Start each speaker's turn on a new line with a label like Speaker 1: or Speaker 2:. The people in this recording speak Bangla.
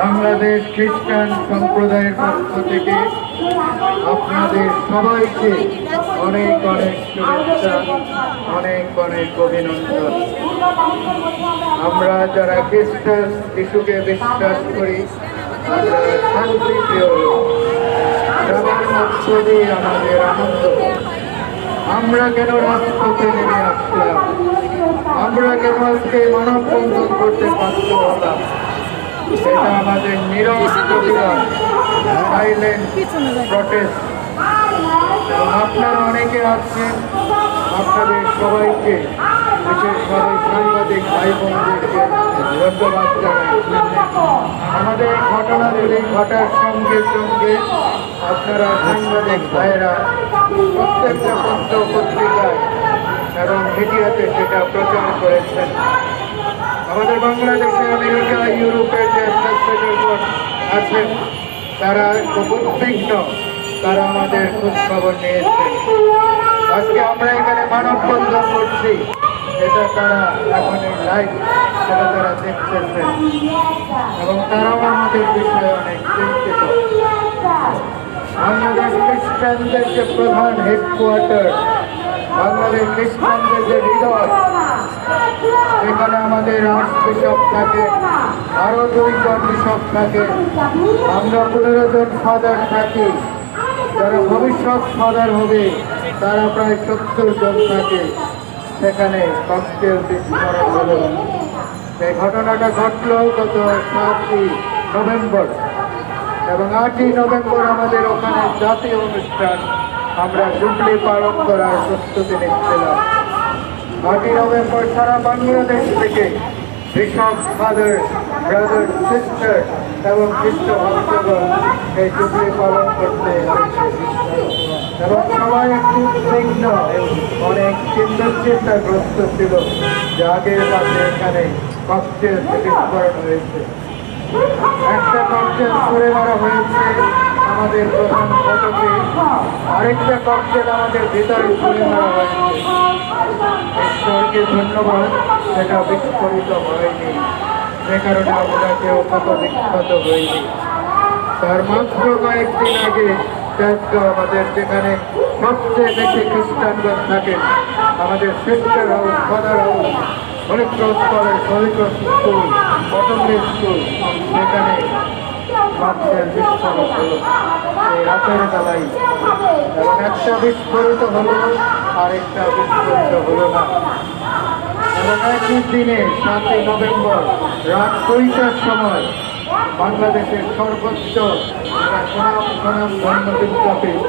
Speaker 1: বাংলাদেশ খ্রিস্টান সম্প্রদায়ের পক্ষ থেকে আপনাদের সবাইকে অনেক অনেক শুভেচ্ছা, অনেক অনেক অভিনন্দন। আমরা যারা খ্রিস্টান শিশুকে বিশ্বাস করি, আমরা শান্তি প্রিয় সবার মধ্য দিয়ে আমাদের আনন্দ। আমরা কেন রাজপথে নেমে আসলাম? আমরা কেন আজকে মানব বন্ধন করতে বাধ্য হলাম? সেটা আমাদের নীরব আপনারা অনেকে আছেন, আপনাদের সবাইকে বিশেষভাবে সাংবাদিক ভাই বোনদেরকে ধন্যবাদ জানাই। আমাদের ঘটনাগুলি ঘটার সঙ্গে সঙ্গে আপনারা সাংবাদিক ভাইরা প্রত্যেকটা পত্র পত্রিকায় এবং মিডিয়াতে সেটা প্রচার করেছেন। আমাদের বাংলাদেশে, আমেরিকা, ইউরোপের যে অ্যাম্বাসেডর আছেন, তারা খুব উদ্বিগ্ন তারা আমাদের খোঁজ খবর নিয়েছেন। আজকে আমরা এখানে মানববন্ধন করছি। এটা তারা এখন লাইভ সেটা তারা দেখতেছেন। এবং তারাও আমাদের বিষয়ে অনেক চিন্তিত। বাংলাদেশ খ্রিস্টানদের যে প্রধান হেডকোয়ার্টার বাংলাদেশ খ্রিস্টানদের যে হৃদয় এখানে আমাদের আর্চ থাকে, আরও দুইজন বিশপ থাকে। আমরা পনেরো জন ফাদার থাকি। যারা ভবিষ্যৎ ফাদার হবে, তারা প্রায় সত্তর জন থাকে। সেখানে ককটেল বিস্ফোরণ হলো। এই ঘটনাটা ঘটলো গত সাতই নভেম্বর। এবং আটই নভেম্বর আমাদের ওখানে জাতীয় অনুষ্ঠান, আমরা জুবলি পালন করার প্রস্তুতি নিচ্ছিলাম। আটই নভেম্বর সারা বাংলাদেশ থেকে কৃষক ফাদার ব্রাদার সিস্টার এবং খ্রিস্ট ভক্তগণ এই জুবলি পালন করতে এবং সবাই একটু উদ্বিগ্ন, অনেক চিন্তা চিন্তাগ্রস্ত ছিল যে আগের মাসে এখানে বিস্ফোরণ হয়েছে। একটা ককটেল ছুড়ে মারা হয়েছে আমাদের প্রধান ফটকে। আরেকটা ককটেল আমাদের ভিতরে ছুড়ে মারা হয়েছে। ঈশ্বরকে ধন্যবাদ, সেটা বিস্ফোরিত হয়নি। যে কারণে আমরা কেউ কত বিখ্যাত হইনি তার মাত্র কয়েকদিন আগে চাষগাঁও আমাদের যেখানে সবচেয়ে বেশি খ্রিস্টানগণ থাকেন আমাদের sister house, father house holy cross college holy cross school Patmoli school, সেখানে এবং একটা বিস্ফোরিত হলো আরেকটা দিনে সাতই নভেম্বর রাত দুইটার সময় বাংলাদেশের সর্বোচ্চ সুনাম সুনাম ধর্ম বিদ্যাপীঠ